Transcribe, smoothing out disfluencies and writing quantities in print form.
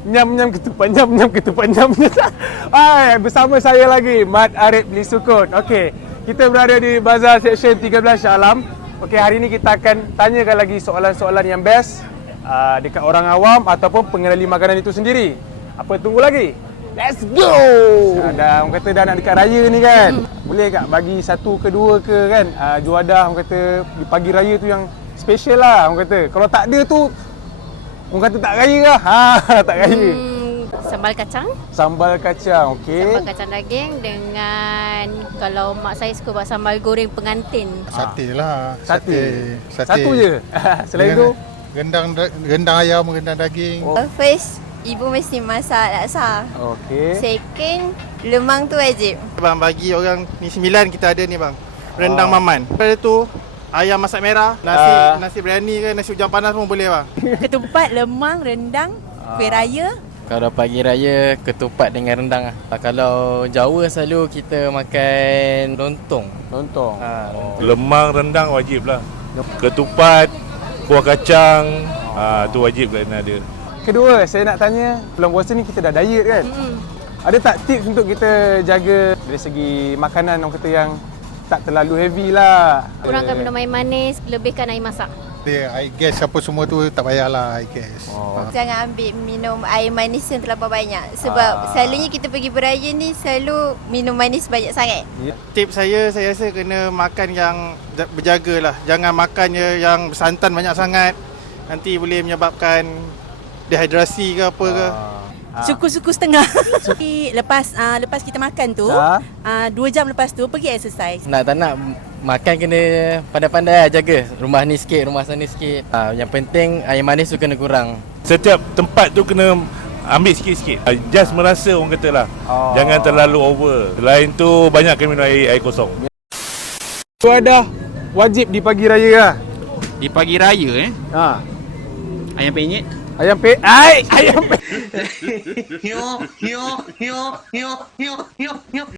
Nyam-nyam ketupat, nyam-nyam ketupat, nyam-nyam. Hai, bersama saya lagi, Mat Arif Beli Sukun. Okey, kita berada di Bazar Seksyen 13 Shah Alam. Okey, hari ini kita akan tanyakan lagi soalan-soalan yang best dekat orang awam ataupun pengenali makanan itu sendiri. Apa tunggu lagi? Let's go! Dah orang kata dah nak dekat raya ni kan. Boleh tak bagi satu ke dua ke kan juadah orang kata di pagi raya tu yang special lah orang kata. Kalau tak ada tu orang kata tak raya lah. Tak raya. Sambal kacang. Sambal kacang, okey. Sambal kacang daging dengan kalau mak saya suka buat sambal goreng pengantin. Sate lah. Sate. Satu je. Selain tu rendang ayam, rendang daging. Oh. First, ibu mesti masak laksa. Okey. Second, lemang tu wajib. Bang, bagi orang ni 9 kita ada ni bang. Rendang maman. Lepas tu ayam masak merah, nasi biryani ke nasi hujang panas pun boleh bang. Ketupat, lemang, rendang, kuih raya. Kalau pagi raya, ketupat dengan rendang lah. Kalau Jawa selalu kita makan lontong. Lontong. Lemang, rendang wajib lah. Ketupat, kuah kacang, tu wajib kena ada. Kedua, saya nak tanya, bulan puasa ni kita dah diet kan? Ada tak tips untuk kita jaga dari segi makanan orang kata yang tak terlalu heavy lah? Kurangkan minum air manis, lebihkan air masak. Dia air gas apa semua tu tak payahlah air gas. Jangan ambil minum air manis yang terlalu banyak. Sebab selalunya kita pergi beraya ni selalu minum manis banyak sangat. Tips saya rasa kena makan yang berjagalah. Jangan makan yang santan banyak sangat. Nanti boleh menyebabkan dehidrasi ke apa ke. Suku-suku setengah. Lepas kita makan tu, 2 jam lepas tu pergi exercise. Nak tak nak makan kena pandai-pandai lah jaga. Rumah ni sikit, rumah sana sikit. Yang penting air manis tu kena kurang. Setiap tempat tu kena ambil sikit-sikit. Just merasa orang kata lah. Jangan terlalu over. Selain tu banyakkan minum air kosong. Juadah wajib di pagi raya lah. Di pagi raya ayam penyet. Ayam ayam